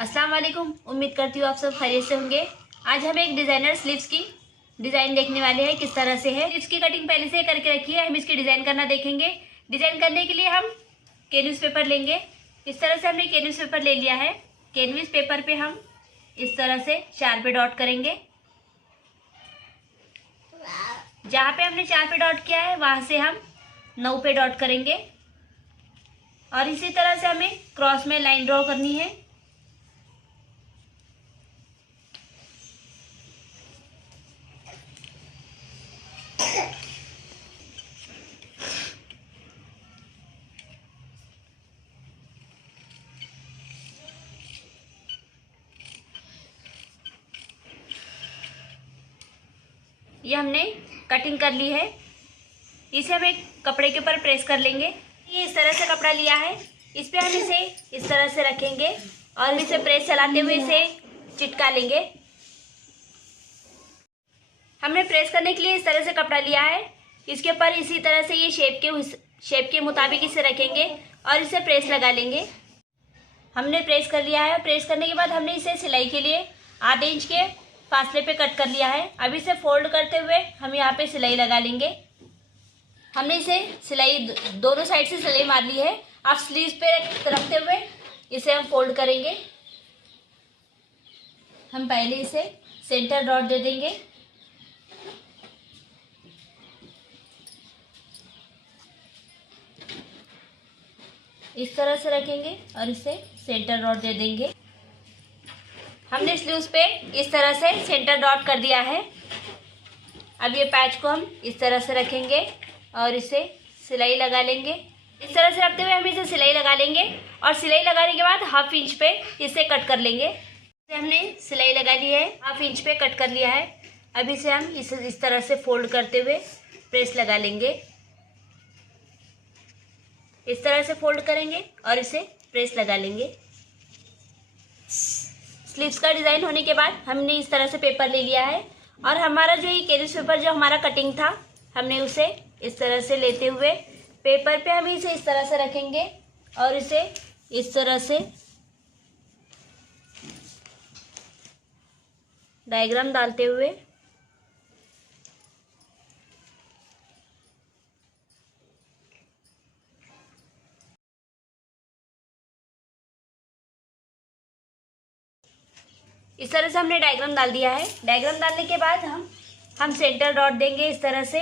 अस्सलाम वालेकुम। उम्मीद करती हूँ आप सब खैरियत से होंगे। आज हम एक डिज़ाइनर स्लीव्स की डिज़ाइन देखने वाले हैं, किस तरह से है। स्लीव्स की कटिंग पहले से करके रखी है, हम इसकी डिज़ाइन करना देखेंगे। डिज़ाइन करने के लिए हम कैनवस पेपर लेंगे। इस तरह से हमने कैनवस पेपर ले लिया है। कैनवस पेपर पे हम इस तरह से 4 पे डॉट करेंगे। जहाँ पे हमने 4 पे डॉट किया है वहाँ से हम 9 पे डॉट करेंगे और इसी तरह से हमें क्रॉस में लाइन ड्रॉ करनी है। ये हमने कटिंग कर ली है। इसे हम एक कपड़े के ऊपर प्रेस कर लेंगे। ये इस तरह से कपड़ा लिया है, इस पे हम इसे इस तरह से रखेंगे और इसे प्रेस चलाते हुए इसे चिटका लेंगे। हमने प्रेस करने के लिए इस तरह से कपड़ा लिया है, इसके ऊपर इसी तरह से ये शेप के मुताबिक इसे रखेंगे और इसे प्रेस लगा लेंगे। हमने प्रेस कर लिया है। प्रेस करने के बाद हमने इसे सिलाई के लिए आधे इंच के फासले पे कट कर लिया है। अब इसे फोल्ड करते हुए हम यहाँ पे सिलाई लगा लेंगे। हमने इसे सिलाई दोनों साइड से सिलाई मार ली है। अब स्लीव्स पे रखते हुए इसे हम फोल्ड करेंगे। हम पहले इसे सेंटर डॉट दे देंगे। इस तरह से रखेंगे और इसे सेंटर डॉट दे देंगे। हमने स्लीव्स पे इस तरह से सेंटर डॉट कर दिया है। अब ये पैच को हम इस तरह से रखेंगे और इसे सिलाई लगा लेंगे। इस तरह से रखते हुए हम इसे सिलाई लगा लेंगे और सिलाई लगाने के बाद हाफ इंच पे इसे कट कर लेंगे। हमने सिलाई लगा ली है, हाफ इंच पे कट कर लिया है। अब इसे हम इस तरह से फोल्ड करते हुए प्रेस लगा लेंगे। इस तरह से फोल्ड करेंगे और इसे प्रेस लगा लेंगे। स्लीव्स का डिज़ाइन होने के बाद हमने इस तरह से पेपर ले लिया है और हमारा जो ये कैनवस पेपर जो हमारा कटिंग था, हमने उसे इस तरह से लेते हुए पेपर पे हम इसे इस तरह से रखेंगे और इसे इस तरह से डायग्राम डालते हुए इस तरह से हमने डायग्राम डाल दिया है। डायग्राम डालने के बाद हम सेंटर डॉट देंगे इस तरह से।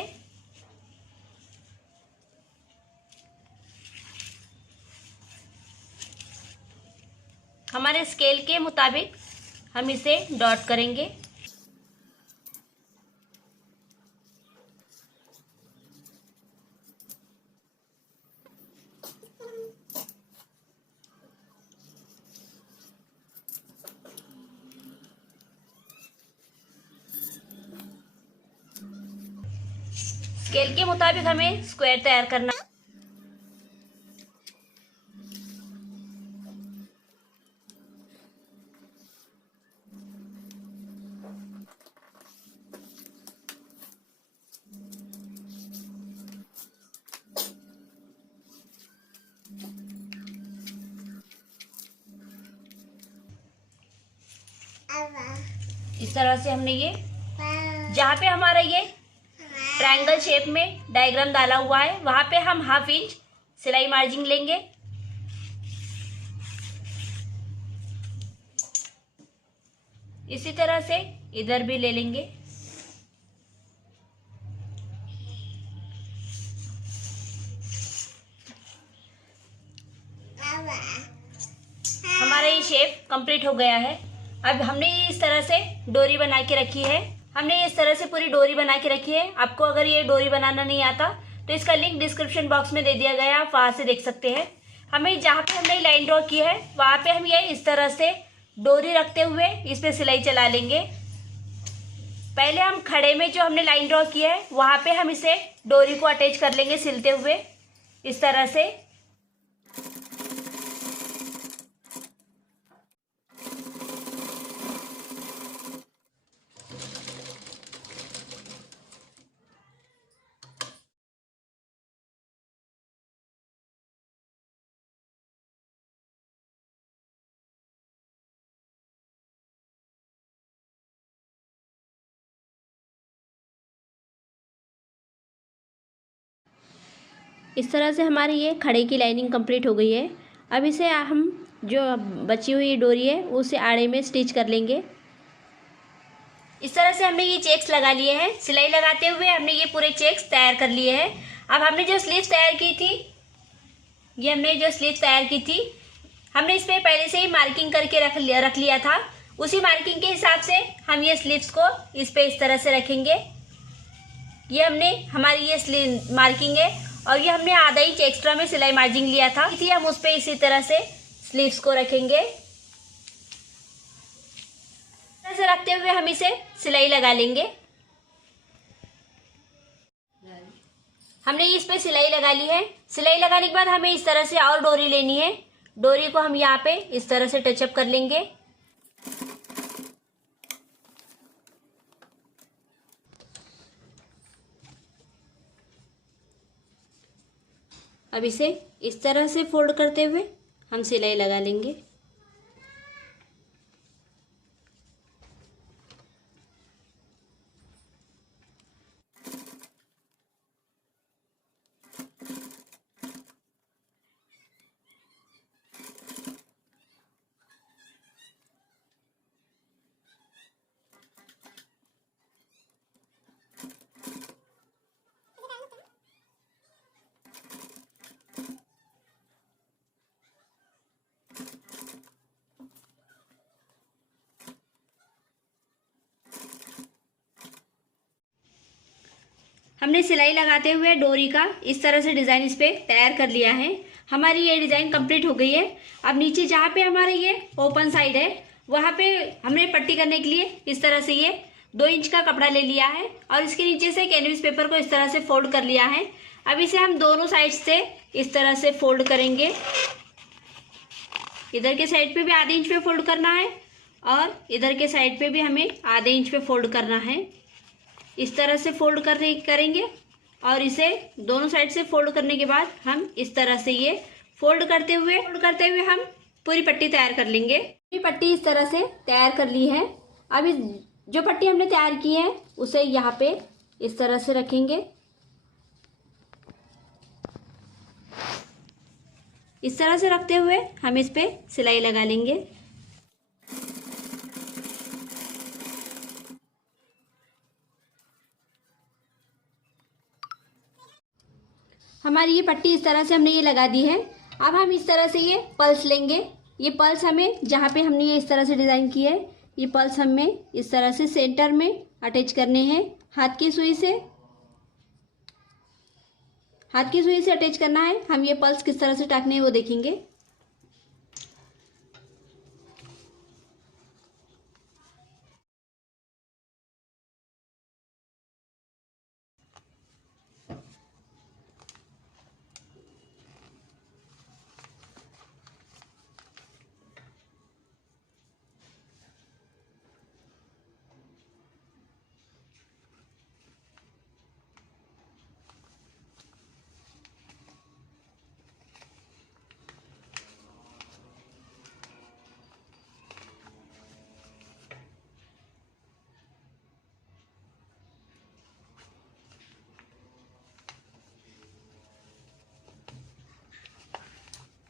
हमारे स्केल के मुताबिक हम इसे डॉट करेंगे। स्केल के मुताबिक हमें स्क्वायर तैयार करना। इस तरह से हमने ये जहाँ पे हमारा ये ट्रायंगल शेप में डायग्राम डाला हुआ है वहाँ पे हम हाफ इंच सिलाई मार्जिन लेंगे। इसी तरह से इधर भी ले लेंगे। हमारा ये शेप कंप्लीट हो गया है। अब हमने ये इस तरह से डोरी बना के रखी है। हमने इस तरह से पूरी डोरी बना के रखी है। आपको अगर ये डोरी बनाना नहीं आता तो इसका लिंक डिस्क्रिप्शन बॉक्स में दे दिया गया है, आप वहाँ से देख सकते हैं। हमें जहाँ पे हमने लाइन ड्रॉ की है वहाँ पे हम ये इस तरह से डोरी रखते हुए इस पे सिलाई चला लेंगे पहले हम खड़े में जो हमने लाइन ड्रॉ की है वहाँ पे हम इसे डोरी को अटैच कर लेंगे सिलते हुए इस तरह से। इस तरह से हमारी ये खड़े की लाइनिंग कंप्लीट हो गई है। अब इसे हम जो बची हुई डोरी है उसे आड़े में स्टिच कर लेंगे। इस तरह से हमने ये चेक्स लगा लिए हैं। सिलाई लगाते हुए हमने ये पूरे चेक्स तैयार कर लिए हैं। अब हमने जो स्लीव्स तैयार की थी, ये हमने जो स्लीव्स तैयार की थी हमने इस पर पहले से ही मार्किंग करके रख लिया था। उसी मार्किंग के हिसाब से हम ये स्लीव्स को इस पे इस तरह से रखेंगे। ये हमने हमारी ये मार्किंग है और ये हमने आधा इंच एक्स्ट्रा में सिलाई मार्जिन लिया था, हम उस पे इसी तरह से स्लीव्स को रखेंगे। ऐसे रखते हुए हम इसे सिलाई लगा लेंगे। हमने इस पे सिलाई लगा ली है। सिलाई लगाने के बाद हमें इस तरह से और डोरी लेनी है। डोरी को हम यहाँ पे इस तरह से टचअप कर लेंगे। अब इसे इस तरह से फोल्ड करते हुए हम सिलाई लगा लेंगे। हमने सिलाई लगाते हुए डोरी का इस तरह से डिज़ाइन इस पे तैयार कर लिया है। हमारी ये डिज़ाइन कंप्लीट हो गई है। अब नीचे जहाँ पे हमारे ये ओपन साइड है वहाँ पे हमने पट्टी करने के लिए इस तरह से ये 2 इंच का कपड़ा ले लिया है और इसके नीचे से कैनविस पेपर को इस तरह से फोल्ड कर लिया है। अब इसे हम दोनों साइड से इस तरह से फोल्ड करेंगे। इधर के साइड पे भी आधे इंच पे फोल्ड करना है और इधर के साइड पे भी हमें आधे इंच पे फोल्ड करना है। इस तरह से फोल्ड करेंगे और इसे दोनों साइड से फोल्ड करने के बाद हम इस तरह से ये फोल्ड करते हुए हम पूरी पट्टी तैयार कर लेंगे। पूरी पट्टी इस तरह से तैयार कर ली है। अब इस जो पट्टी हमने तैयार की है उसे यहाँ पे इस तरह से रखेंगे। इस तरह से रखते हुए हम इस पे सिलाई लगा लेंगे। हमारी ये पट्टी इस तरह से हमने ये लगा दी है। अब हम इस तरह से ये पल्स लेंगे। ये पल्स हमें जहाँ पे हमने ये इस तरह से डिज़ाइन की है ये पल्स हमें इस तरह से सेंटर में अटैच करने हैं। हाथ की सुई से अटैच करना है। हम ये पल्स किस तरह से टाकने हैं वो देखेंगे।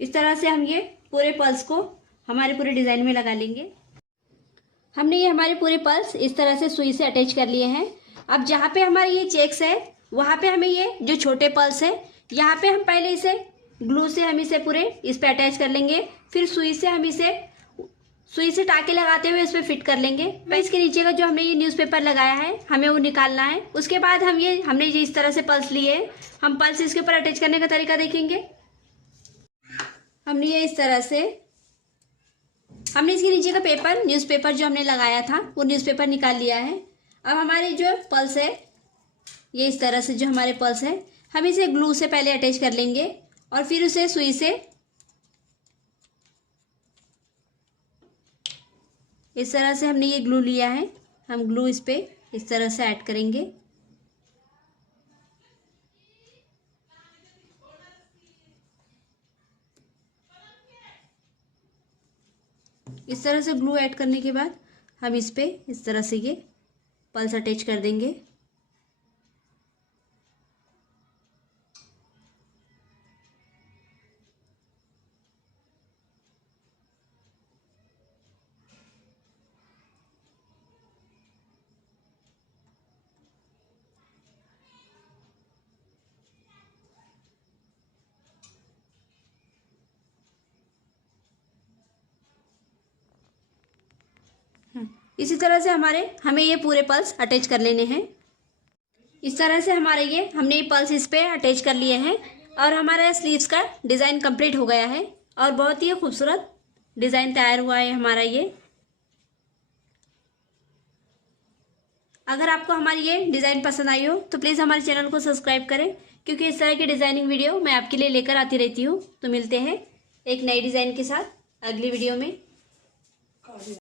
इस तरह से हम ये पूरे पल्स को हमारे पूरे डिज़ाइन में लगा लेंगे। हमने ये हमारे पूरे पल्स इस तरह से सुई से अटैच कर लिए हैं। अब जहाँ पे हमारे ये चेक्स है वहाँ पे हमें ये जो छोटे पल्स है यहाँ पे हम पहले इसे ग्लू से हम इसे पूरे इस पे अटैच कर लेंगे। फिर सुई से टाके लगाते हुए इस पर फिट कर लेंगे। इसके नीचे का जो हमने ये न्यूज़पेपर लगाया है हमें वो निकालना है। उसके बाद हमने ये इस तरह से पल्स लिए है। हम पल्स इसके ऊपर अटैच करने का तरीका देखेंगे। हमने ये इस तरह से हमने इसके नीचे का पेपर न्यूज़पेपर जो हमने लगाया था वो न्यूज़पेपर निकाल लिया है। अब हमारी जो पल्स है, ये इस तरह से जो हमारे पल्स है, हम इसे ग्लू से पहले अटैच कर लेंगे और फिर उसे सुई से इस तरह से हमने ये ग्लू लिया है, हम ग्लू इस पे इस तरह से ऐड करेंगे। इस तरह से ग्लू ऐड करने के बाद हम इस पे इस तरह से ये पल्स अटैच कर देंगे। इसी तरह से हमें ये पूरे पल्स अटैच कर लेने हैं। इस तरह से हमने ये पल्स इस पे अटैच कर लिए हैं और हमारा स्लीव्स का डिज़ाइन कंप्लीट हो गया है और बहुत ही खूबसूरत डिज़ाइन तैयार हुआ है हमारा ये। अगर आपको हमारी ये डिज़ाइन पसंद आई हो तो प्लीज़ हमारे चैनल को सब्सक्राइब करें, क्योंकि इस तरह की डिज़ाइनिंग वीडियो मैं आपके लिए लेकर आती रहती हूँ। तो मिलते हैं एक नई डिज़ाइन के साथ अगली वीडियो में।